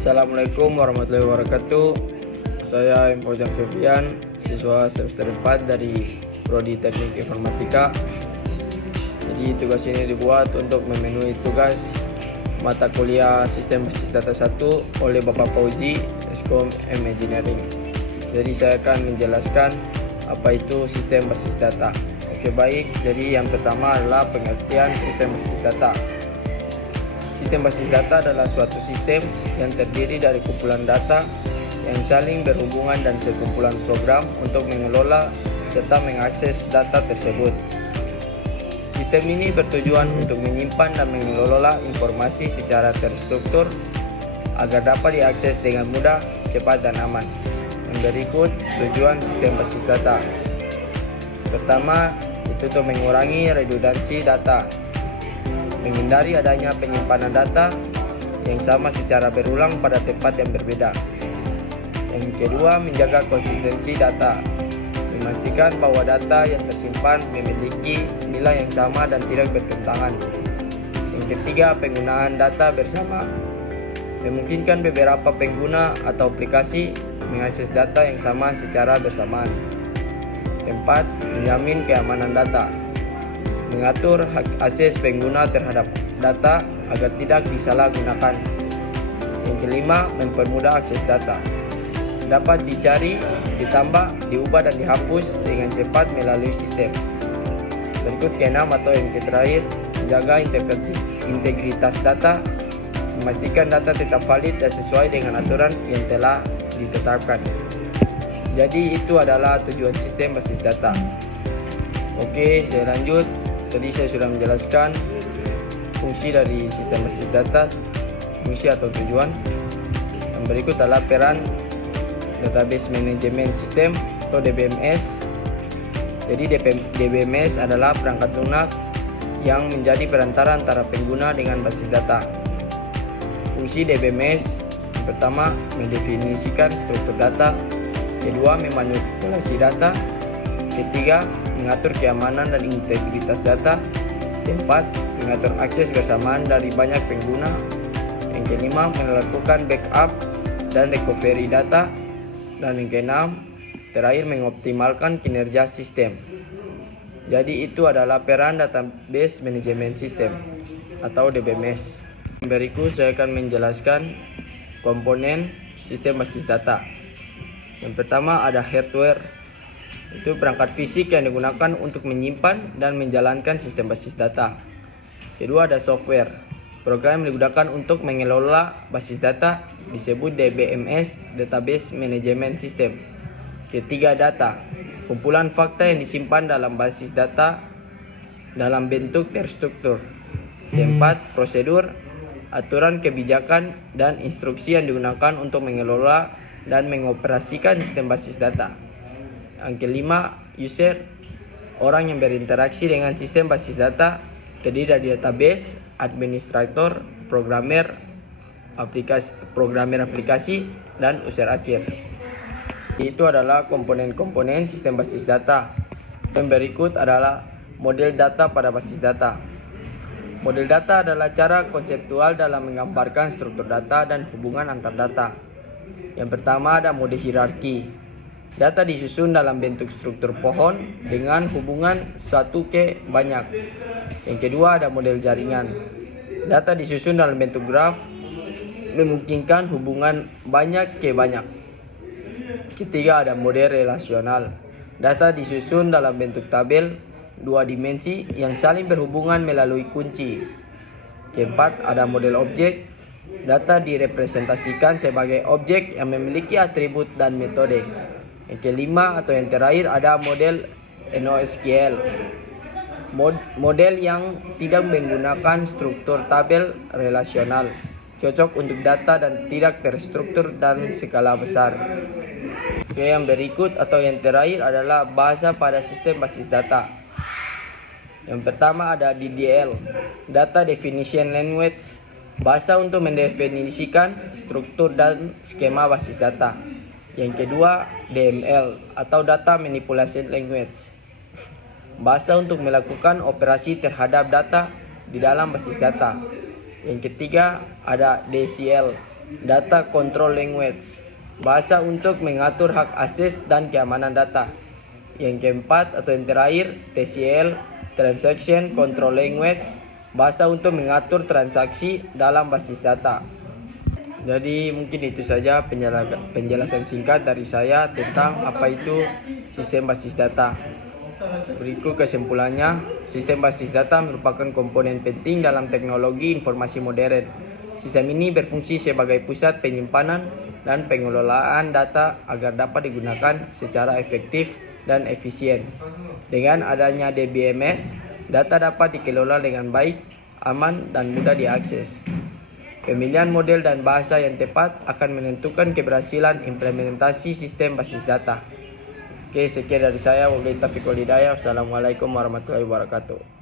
Assalamualaikum warahmatullahi wabarakatuh. Saya Fauzan Febrian, siswa semester 4 dari Prodi Teknik Informatika. Jadi tugas ini dibuat untuk memenuhi tugas mata kuliah Sistem Basis Data 1 oleh Bapak Fauzi, Eskom M Engineering. Jadi saya akan menjelaskan apa itu sistem basis data. Oke, baik. Jadi yang pertama adalah pengertian sistem basis data. Sistem basis data adalah suatu sistem yang terdiri dari kumpulan data yang saling berhubungan dan sekumpulan program untuk mengelola serta mengakses data tersebut. Sistem ini bertujuan untuk menyimpan dan mengelola informasi secara terstruktur agar dapat diakses dengan mudah, cepat, dan aman. Yang berikut tujuan sistem basis data. Pertama, itu untuk mengurangi redundansi data, menghindari adanya penyimpanan data yang sama secara berulang pada tempat yang berbeda. Yang kedua, menjaga konsistensi data, memastikan bahwa data yang tersimpan memiliki nilai yang sama dan tidak bertentangan. Yang ketiga, penggunaan data bersama, memungkinkan beberapa pengguna atau aplikasi mengakses data yang sama secara bersamaan. Keempat, menjamin keamanan data, mengatur hak akses pengguna terhadap data agar tidak disalahgunakan. Yang kelima, mempermudah akses data, dapat dicari, ditambah, diubah, dan dihapus dengan cepat melalui sistem. Berikut keenam atau yang terakhir, menjaga integritas data, memastikan data tetap valid dan sesuai dengan aturan yang telah ditetapkan. Jadi itu adalah tujuan sistem basis data. Oke, saya lanjut. Tadi saya sudah menjelaskan fungsi dari sistem basis data, fungsi atau tujuan. Yang berikut adalah peran Database Management System atau DBMS. Jadi DBMS adalah perangkat lunak yang menjadi perantara antara pengguna dengan basis data. Fungsi DBMS yang pertama, mendefinisikan struktur data. Kedua, memanipulasi data. Ketiga, mengatur keamanan dan integritas data. Keempat, mengatur akses bersamaan dari banyak pengguna. Yang kelima, melakukan backup dan recovery data. Dan yang keenam, terakhir, mengoptimalkan kinerja sistem. Jadi itu adalah peran Database Management System atau DBMS. Berikut saya akan menjelaskan komponen sistem basis data. Yang pertama ada hardware. Itu perangkat fisik yang digunakan untuk menyimpan dan menjalankan sistem basis data. Kedua ada software, program yang digunakan untuk mengelola basis data disebut DBMS, Database Management System. Ketiga data, kumpulan fakta yang disimpan dalam basis data dalam bentuk terstruktur. Keempat, prosedur, aturan kebijakan dan instruksi yang digunakan untuk mengelola dan mengoperasikan sistem basis data. Yang kelima, user, orang yang berinteraksi dengan sistem basis data, terdiri dari database, administrator, programmer aplikasi, dan user akhir. Itu adalah komponen-komponen sistem basis data. Yang berikut adalah model data pada basis data. Model data adalah cara konseptual dalam menggambarkan struktur data dan hubungan antar data. Yang pertama ada mode hierarki. Data disusun dalam bentuk struktur pohon dengan hubungan satu ke banyak. Yang kedua ada model jaringan. Data disusun dalam bentuk graf, memungkinkan hubungan banyak ke banyak. Ketiga ada model relasional. Data disusun dalam bentuk tabel dua dimensi yang saling berhubungan melalui kunci. Keempat ada model objek. Data direpresentasikan sebagai objek yang memiliki atribut dan metode. Yang kelima atau yang terakhir ada model NoSQL. Model yang tidak menggunakan struktur tabel relasional, cocok untuk data dan tidak terstruktur dan skala besar. Oke, yang berikut atau yang terakhir adalah bahasa pada sistem basis data. Yang pertama ada DDL, Data Definition Language, bahasa untuk mendefinisikan struktur dan skema basis data. Yang kedua, DML atau Data Manipulation Language, bahasa untuk melakukan operasi terhadap data di dalam basis data. Yang ketiga ada DCL, Data Control Language, bahasa untuk mengatur hak akses dan keamanan data. Yang keempat atau yang terakhir, TCL, Transaction Control Language, bahasa untuk mengatur transaksi dalam basis data. Jadi mungkin itu saja penjelasan singkat dari saya tentang apa itu sistem basis data. Berikut kesimpulannya, sistem basis data merupakan komponen penting dalam teknologi informasi modern. Sistem ini berfungsi sebagai pusat penyimpanan dan pengelolaan data agar dapat digunakan secara efektif dan efisien. Dengan adanya DBMS, data dapat dikelola dengan baik, aman, dan mudah diakses. Pemilihan model dan bahasa yang tepat akan menentukan keberhasilan implementasi sistem basis data. Oke, sekian dari saya. Wabillahi taufiq wal hidayah. Wassalamualaikum warahmatullahi wabarakatuh.